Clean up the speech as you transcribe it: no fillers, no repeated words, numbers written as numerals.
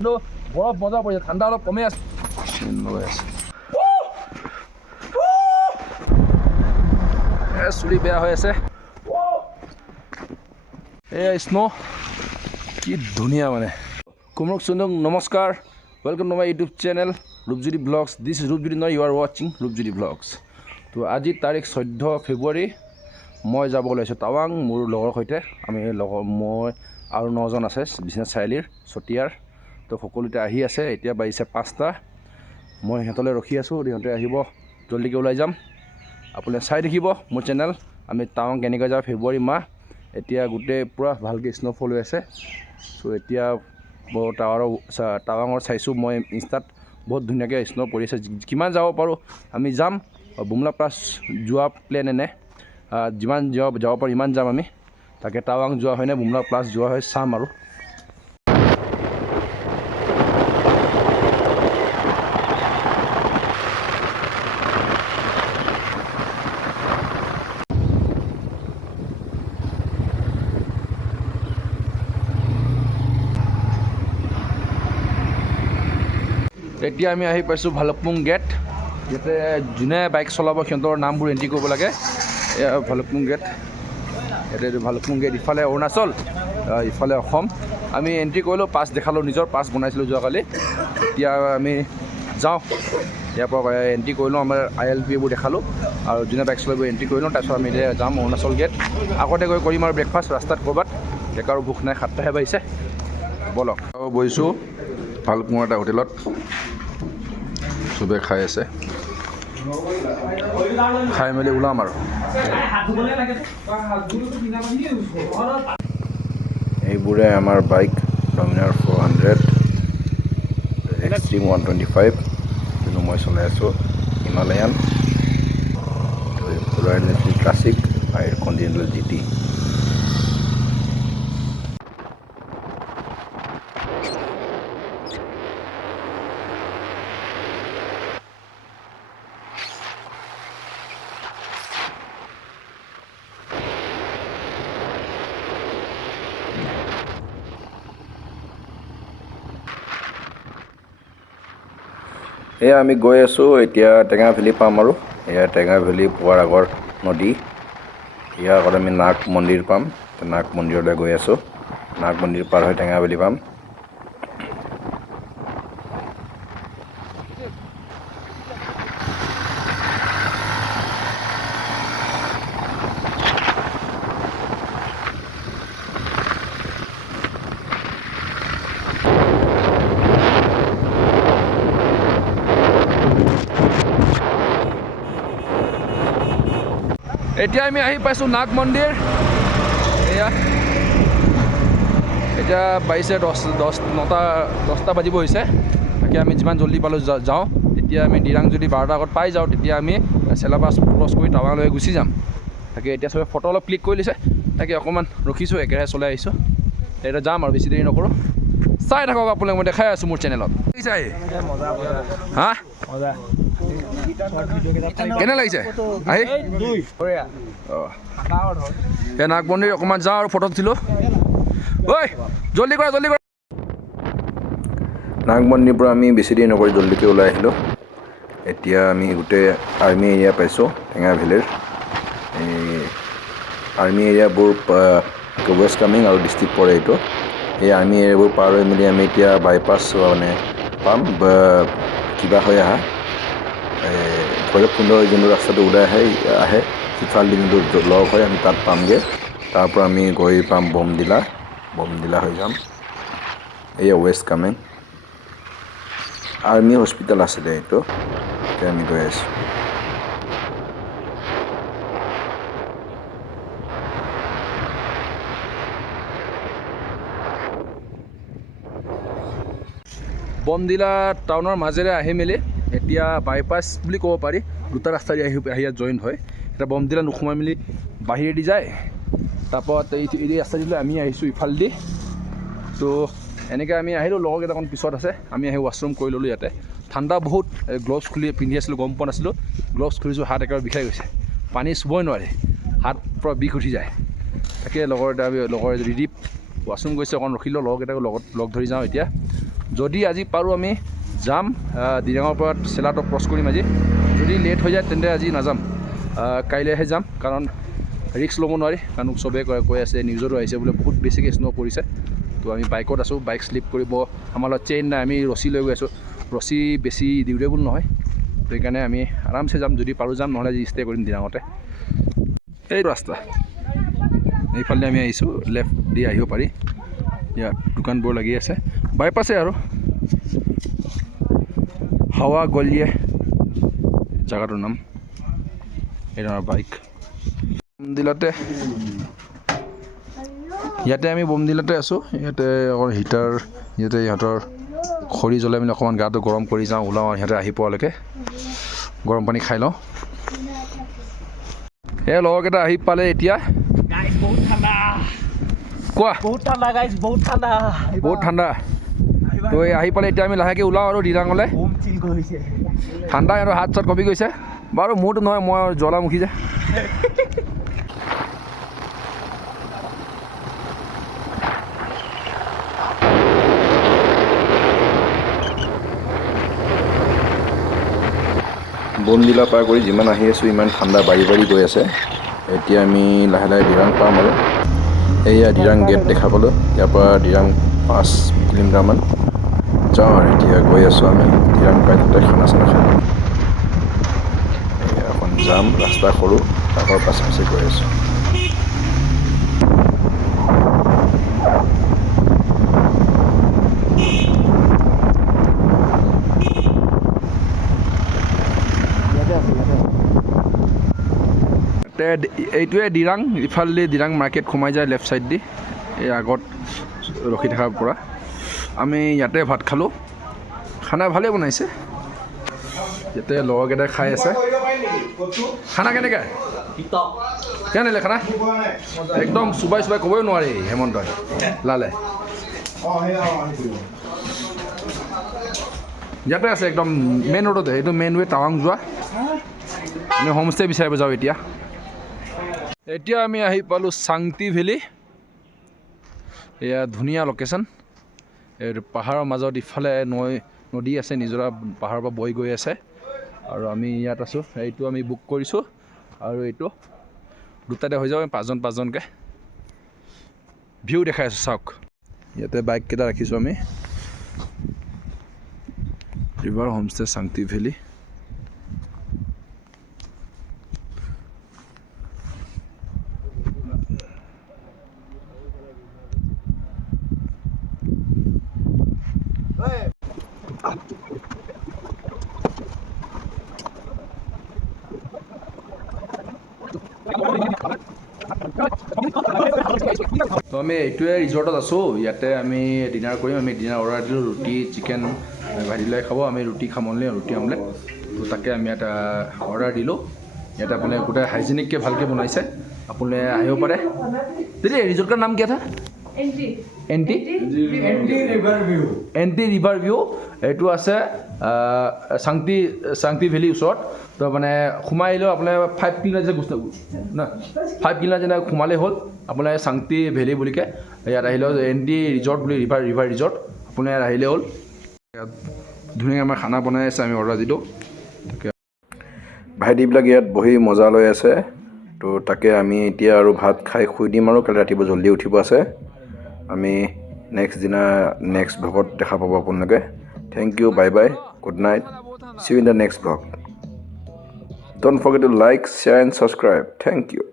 বৰফ মজা পৰিছে, ঠাণ্ডা অলপ কমে আছে। চুলি বেয়া হৈ আছে। এয়া স্নো কি ধুনীয়া মানে। কুমৰুক চুন্দুক নমস্কাৰ, welcome to my YouTube channel Rupjyoti blogs. This is Rupjyoti, নহয় ইউ আৰ ৱাচিং ৰূপজ্যোতি ব্লগছ। তো আজি তাৰিখ 14 ফেব্ৰুৱাৰী, মই যাব ওলাইছোঁ টাৱাং মোৰ লগৰ সৈতে। মই আৰু 9জন আছে বিশ্বনাথ চাৰিআলিৰ চতিয়াৰ। তো সকলোতে আহি আছে। এতিয়া বাজিছে 5টা। মই সিহঁতলৈ ৰখি আছোঁ, সিহঁতে আহিব, জল্দিকৈ ওলাই যাম। আপুনি চাই থাকিব মোৰ চেনেল। আমি টাৱাং কেনেকৈ যাওঁ, ফেব্ৰুৱাৰী মাহ। এতিয়া গোটেই পূৰা ভালকৈ স্ন'ফল হৈ আছে। চ' এতিয়া টাৱাঙৰ চাইছোঁ মই ইনষ্টাত, বহুত ধুনীয়াকৈ স্ন' পৰি আছে। কিমান যাব পাৰোঁ আমি যাম। বুমলা পাছ যোৱা প্লেন এনে, যিমান যাব পাৰোঁ ইমান যাম আমি। তাকে টাৱাং যোৱা হয়নে বুমলা প্লাছ যোৱা হয় চাম আৰু। এতিয়া আমি আহি পাইছোঁ ভালুকপুং গেট। ইয়াতে যোনে বাইক চলাব সিহঁতৰ নামবোৰ এণ্ট্ৰি কৰিব লাগে। এয়া ভালুকপুং গেট। ইয়াতে ভালুকপুং গেট, ইফালে অৰুণাচল, ইফালে অসম। আমি এণ্ট্ৰি কৰিলোঁ, পাছ দেখালোঁ, নিজৰ পাছ বনাইছিলোঁ যোৱাকালি। এতিয়া আমি যাওঁ, ইয়াৰ পৰা এণ্ট্ৰি কৰি লওঁ, আমাৰ ILP এইবোৰ দেখালোঁ, আৰু যোনে বাইক চলাব এণ্ট্ৰি কৰি লওঁ। তাৰপিছত আমি এতিয়া যাম অৰুণাচল গেট। আগতে গৈ কৰিম আৰু ব্ৰেকফাষ্ট ৰাস্তাত ক'ৰবাত। ডেকাৰো ভোক নাই, 7টাহে বাজিছে। ব'লক। বহিছোঁ ভালুকপুঙৰ এটা হোটেলত, চবে খাই আছে। খাই মেলি ওলাম আৰু। এইবোৰে আমাৰ বাইক, ডমিনাৰ 400, এক্সট্ৰিম 125, যোনটো মই চলাই আছোঁ, হিমালয়ান, ৰয়েল এনফিল্ড ক্লাছিক, আৰু কণ্টিনেণ্টেল GT। এয়া আমি গৈ আছোঁ এতিয়া টেঙা ভেলী পাম আৰু। এয়া টেঙা ভেলী পোৱাৰ আগৰ নদী। ইয়াৰ আগত আমি নাগ মন্দিৰ পাম। নাগ মন্দিৰলৈ গৈ আছোঁ। নাগ মন্দিৰ পাৰ হৈ টেঙা ভেলী পাম। এতিয়া আমি আহি পাইছোঁ নাগ মন্দিৰ। এয়া এতিয়া বাজিছে 10টা বাজিব হৈছে। তাকে আমি যিমান জল্দি পালোঁ যাওঁ। তেতিয়া আমি ডিৰাং যদি 12টাৰ আগত পাই যাওঁ, তেতিয়া আমি চেলাবাছ ক্ৰছ কৰি টাৱাংলৈ গুচি যাম। তাকে এতিয়া চবে ফটো অলপ ক্লিক কৰি লৈছে, তাকে অকণমান ৰখিছোঁ, একেৰাহে চলাই আহিছোঁ। এতিয়া যাম আৰু বেছি দেৰি নকৰোঁ। চাই থাকক আপোনালোক, মই দেখাই আছোঁ মোৰ চেনেলত। হা কেনে লাগিছে আহি? এই নাগ মন্দিৰ অকণমান যাওঁ আৰু ফটো উঠিলোঁ। ঐ জল্দি কৰা, জল্দি কৰা। নাগ মন্দিৰৰ পৰা আমি বেছি দেৰি নকৰি জল্দিকৈ ওলাই আহিলোঁ। এতিয়া আমি গোটেই আৰ্মি এৰিয়া পাইছোঁ টেঙা ভেলীৰ। এই আৰ্মি এৰিয়াবোৰ ৱেষ্ট কামেং আৰু ডিষ্ট্ৰিক্ট পৰে এইটো। এই আৰ্মি এৰিয়াবোৰ পাৰ হৈ মেলি আমি এতিয়া বাইপাছ মানে পাম, কিবা হৈ আহা ভৈৰৱকুণ্ডৰ যোনটো ৰাস্তাটো ওলাই আহে সিফালেদি যোনটো লগ হয়, আমি তাত পামগৈ। তাৰ পৰা আমি গৈ পাম বমডিলা হৈ যাম। এয়া ৱেষ্ট কামেং আৰ্মি হস্পিটেল আছিলে এইটো। এতিয়া আমি গৈ আছোঁ। বমডিলা টাউনৰ মাজেৰে আহি মেলি এতিয়া বাইপাছ বুলি ক'ব পাৰি, দুটা ৰাস্তা দি আহি ইয়াত জইণ্ট হয়। এতিয়া বমডিলা নোসোমাই মেলি বাহিৰেদি যায়, তাৰপৰা এই ৰাস্তা দিলৈ আমি আহিছোঁ ইফালেদি। তো এনেকৈ আমি আহিলোঁ, লগৰ কেইটামান পিছত আছে। আমি আহি ৱাছৰুম কৰি ল'লোঁ ইয়াতে। ঠাণ্ডা বহুত, গ্ল'ভছ পিন্ধি আছিলোঁ, গম পোৱা নাছিলোঁ। গ্ল'ভছ খুলিছোঁ, হাত একেবাৰে বিষাই গৈছে, পানী চুবই নোৱাৰি, হাত পৰা বিষ উঠি যায়। তাকে লগৰ ৰিদীপ ৱাছৰুম গৈছে, অকণ ৰখিলোঁ, লগৰকেইটাকো লগত লগ ধৰি যাওঁ এতিয়া। যদি আজি পাৰোঁ আমি যাম দিৰাঙৰ পৰা চেলাটো ক্ৰছ কৰিম আজি যদি লেট হৈ যায় তেন্তে আজি নাযাম কাইলৈহে যাম কাৰণ ৰিক্স ল'ব নোৱাৰি কাৰণ চবেই কৈ আছে নিউজতো আহিছে বোলে বহুত বেছিকৈ স্ন' পৰিছে তো আমি বাইকত আছোঁ বাইক শ্লিপ কৰিব আমাৰ লগত চেইন নাই আমি ৰছী লৈ গৈ আছোঁ ৰছী বেছি ডিউৰেবল নহয় তো সেইকাৰণে আমি আৰামছে যাম যদি পাৰোঁ যাম নহ'লে আজি ষ্টে কৰিম দিৰাঙতে এই ৰাস্তা এইফালে আমি আহিছোঁ লেফ্ট দি আহিব পাৰি ইয়াত দোকানবোৰ লাগি আছে বাইপাছে আৰু হাৱা গলিয়ে জেগাটোৰ নাম এই ধৰণৰ বাইক বমদিলাতে ইয়াতে আমি বমদিলাতে আছোঁ ইয়াতে অকণ হিটাৰ ইয়াতে ইহঁতৰ খৰি জ্বলাই মেলি অকণমান গাটো গৰম কৰি যাওঁ ওলাওঁ সিহঁতে আহি পোৱালৈকে গৰম পানী খাই লওঁ এই লগৰকেইটা আহি পালে এতিয়া কোৱা বহুত ঠাণ্ডা তো এই আহি পালে এতিয়া আমি লাহেকৈ ওলাওঁ আৰু দিৰাঙলৈ ঠাণ্ডা আৰু হাত চাত কপি গৈছে বাৰু মোৰতো নহয় মই জ্বলামুখী যে বমদিলা পাৰ কৰি যিমান আহি আছোঁ ইমান ঠাণ্ডা বাঢ়ি বাঢ়ি গৈ আছে এতিয়া আমি লাহে লাহে দিৰাং পাম আৰু এয়া দিৰাং গেট দেখা পালোঁ ইয়াৰ পৰা দিৰাং 5 কিলোমিটাৰমান যাওঁ আৰু এতিয়া গৈ আছোঁ আমি দিৰাং পাই তাতে খানা চানা খাই এখন যাম ৰাস্তা সৰু তাৰ পাছে পাছে গৈ আছোঁ এইটোৱে দিৰাং ইফালে দিৰাং মাৰ্কেট সোমাই যায় লেফ্ট ছাইড দি এই আগত ৰখি থকাৰ পৰা আমি ইয়াতে ভাত খালোঁ খানা ভালেই বনাইছে ইয়াতে লগৰকেইটাই খাই আছে খানা কেনেকৈ কেনেকৈ খানা একদম চুবাই চুবাই ক'বই নোৱাৰি হেমন্তই লালে ইয়াতে আছে একদম মেইন ৰোডতে এইটো মেইন ৱে টাৱাং যোৱা আমি হোমষ্টে বিচাৰিব যাওঁ এতিয়া আমি আহি পালোঁ চাংটি ভেলী এয়া ধুনীয়া লোকেশ্যন এই পাহাৰৰ মাজত ইফালে নদী আছে নিজৰা পাহাৰৰ পৰা বৈ গৈ আছে আৰু আমি ইয়াত আছোঁ এইটো আমি বুক কৰিছোঁ আৰু এইটো দুটাতে হৈ যাব পাঁচজনকৈ ভিউ দেখাই আছোঁ চাওক ইয়াতে বাইককেইটা ৰাখিছোঁ আমি ৰিভাৰ হোমষ্টে চাংটি ভেলী তো আমি এইটোৱে ৰিজৰ্টত আছোঁ ইয়াতে আমি ডিনাৰ কৰিম আমি ডিনাৰ অৰ্ডাৰ দিলোঁ ৰুটি চিকেন ভাজি লৈ খাব আমি ৰুটি খাম অনলি ৰুটি আমলেট তো তাকে আমি ইয়াত অৰ্ডাৰ দিলোঁ ইয়াতে আপুনি গোটেই হাইজেনিককৈ ভালকৈ বনাইছে আপুনি আহিব পাৰে দিদি ৰিজৰ্টৰ নাম কি এটা এণ্টি ৰিভাৰ ভিউ এইটো আছে চাংটি ভেলী ওচৰত তো মানে সোমাই আহিলেও আপোনাৰ 5 কিলোমিটাৰ যে না 5 কিলোমিটাৰ যেনে সোমালেই হ'ল আপোনাৰ চাংটি ভেলী বুলিকৈ ইয়াত আহিলেও এণ্টি ৰিজৰ্ট বুলি ৰিভাৰ ৰিজৰ্ট আপোনাৰ ইয়াত আহিলে হ'ল ইয়াত ধুনীয়াকৈ আমাৰ খানা বনাই আছে আমি অৰ্ডাৰ দিলোঁ তাকে ভাইটিবিলাক ইয়াত বহি মজা লৈ আছে তো তাকে আমি এতিয়া আৰু ভাত খাই শুই দিম আৰু কালি ৰাতিপুৱা জল্দি উঠিব আছে আমি নেক্সট ভ্লগত দেখা পাব আপোনালোকে thank you bye bye good night see you in the next vlog don't forget to like share and subscribe thank you